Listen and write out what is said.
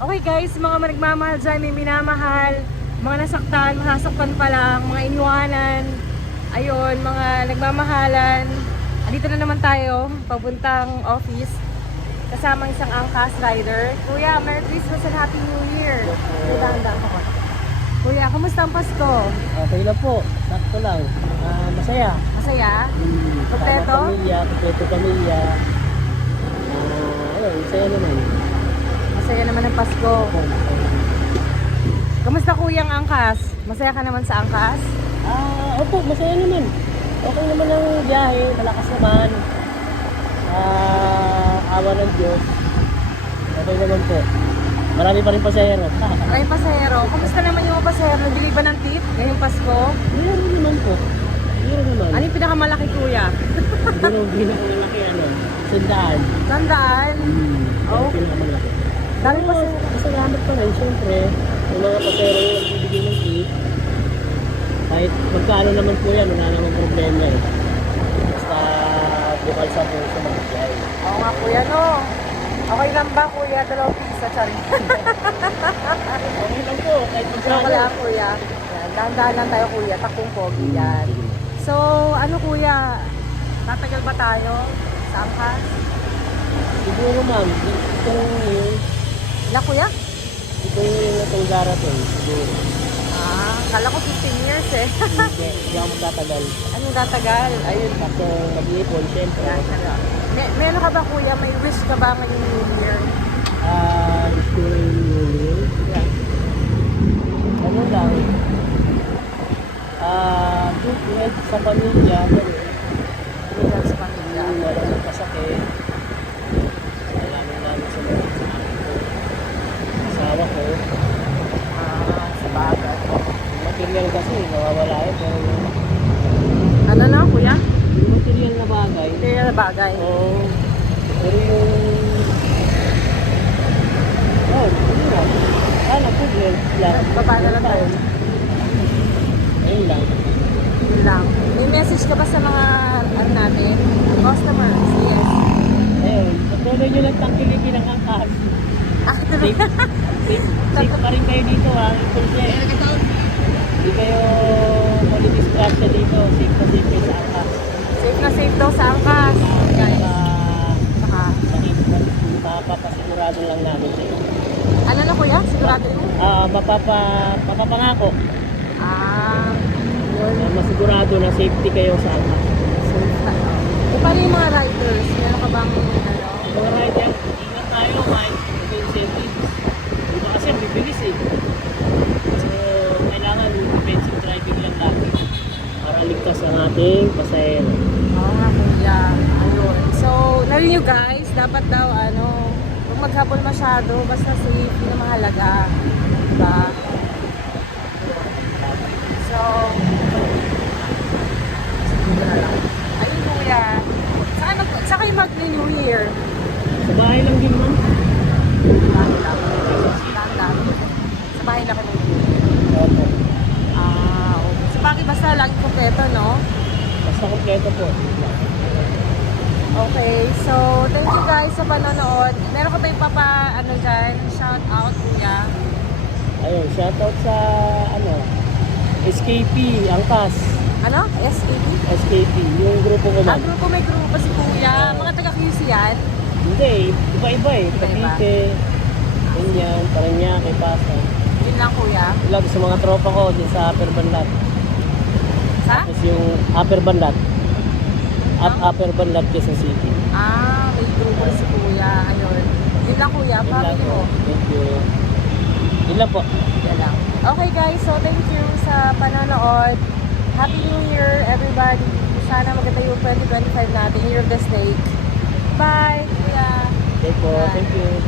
Okay guys, mga nagmamahal dyan, may minamahal, mga nasaktan, mahasaktan pa lang, mga iniwanan, ayun, mga nagmamahalan. Andito na naman tayo, papuntang office, kasamang isang angkas rider. Kuya, Merry Christmas and Happy New Year! Dahan-dahan ako. Kuya, kumusta ang Pasko? Okay lang po, sakto lang. Masaya. Masaya? Kompleto? Kompleto pamilya. Ayun, masaya naman. Masaya naman ang Pasko. Kamusta kuya ang angkas? Masaya ka naman sa angkas? Opo, masaya naman. Okay naman ang biyahe, malakas naman. Awa ng Diyos. Okay naman po. Marami pa rin pasahero. Ay, pasahero. Kamusta naman yung mga pasahero? Nagbili ba ng tip ngayong Pasko? Meron naman po. Meron naman. Ano yung pinakamalaki kuya? Siguro pinakamalaki sandaan. Tandaan. Oh. Pinakamalaki. Dami pa sa... Salamat pa rin, syempre. Yung mga pasahero yung nagbibigay ng tip. Kahit magkano naman po yan, wala namang problema eh. Basta bukal sa puso mag-fly. Oo nga kuya, no? Okay lang ba kuya? 2 piso, sorry. Okay lang po, kahit Joke magkano. lang kuya. Yan, dahan-dahan lang tayo kuya. Takong pogi yan. So, ano kuya? Tatagal ba tayo? Sa angkas? Siguro ma'am, itong Ilan kuya? itong darating, siguro. Kala ko 15 years eh. Hindi ako magtatagal. Anong tatagal? Ayun. Kasi mag-iipon, syempre. Yan, ano. Meron ka ba kuya? May wish ka ba ngayong New Year? Gusto ko yung Yan. ano lang, good sa pamilya, Hindi lang sa pamilya. walang kasakit. Salamin namin sa mga asawa ko. Sa bagay. Material kasi, nawawala yun. Pero yung Ano na kuya? material na bagay, Hindi na bagay. pero yung hindi lang. Good health lang. Paano lang tayo? Ayun lang. Yun lang. May message ka ba sa mga ano natin? Customers? Yes. Ayun, patuloy nyo lang tangkilikin ang angkas. Safe pa rin kayo dito ha. Hindi kayo mali-distract dito. Safe na safe kayo sa angkas. Safe na safe daw sa angkas. Guys. Saka, Mapapasigurado lang namin sa inyo. ano na kuya? Sigurado mo? Mapapangako. Yun. Masigurado na safety kayo sa angkas. Safe na. Paano yung mga riders? Meron ka bang ano? Mga rider, ingat tayo, may incentives. Diba kasi bibilis eh. So, kailangan defensive driving lang lagi para ligtas ang ating pasahero. Oo nga kuya. Ayun. So, narinig nyo guys, dapat daw ano, huwag maghabol masyado, basta safe, yun ang mahalaga. Diba? So, ayun kuya. Saan kayo mag-New Year? Sa bahay lang din ma'am. Lang. Sa bahay na kami. Opo. Okay. So, bakit basta lagi kompleto, no? Basta kompleto po. Okay, so thank you guys sa panonood. Meron ko tayong ano dyan, shout out kuya. Ayun, shoutout sa SKP, Angkas. Ano? SAP? SKP, yung grupo ko ma'am. Grupo may grupo si kuya. Mga taga-QC yan. Hindi, iba-iba eh. Iba-iba. Cavite, ganyan, Parañaque, Pasay. Yun lang kuya. Ilag sa mga tropa ko din sa Upper Banlat. Sa? Tapos yung Upper Banlat. Upper Banlat, Quezon City. May grupo si kuya. Ayun. Yun lang kuya. Yun lang Family po. mo. Thank you. Yun lang po. Yan lang. Okay guys, so thank you sa panonood. Happy New Year everybody. Sana maganda yung 2025 natin. Year of the Snake. Bye kuya. Okay po. Thank you.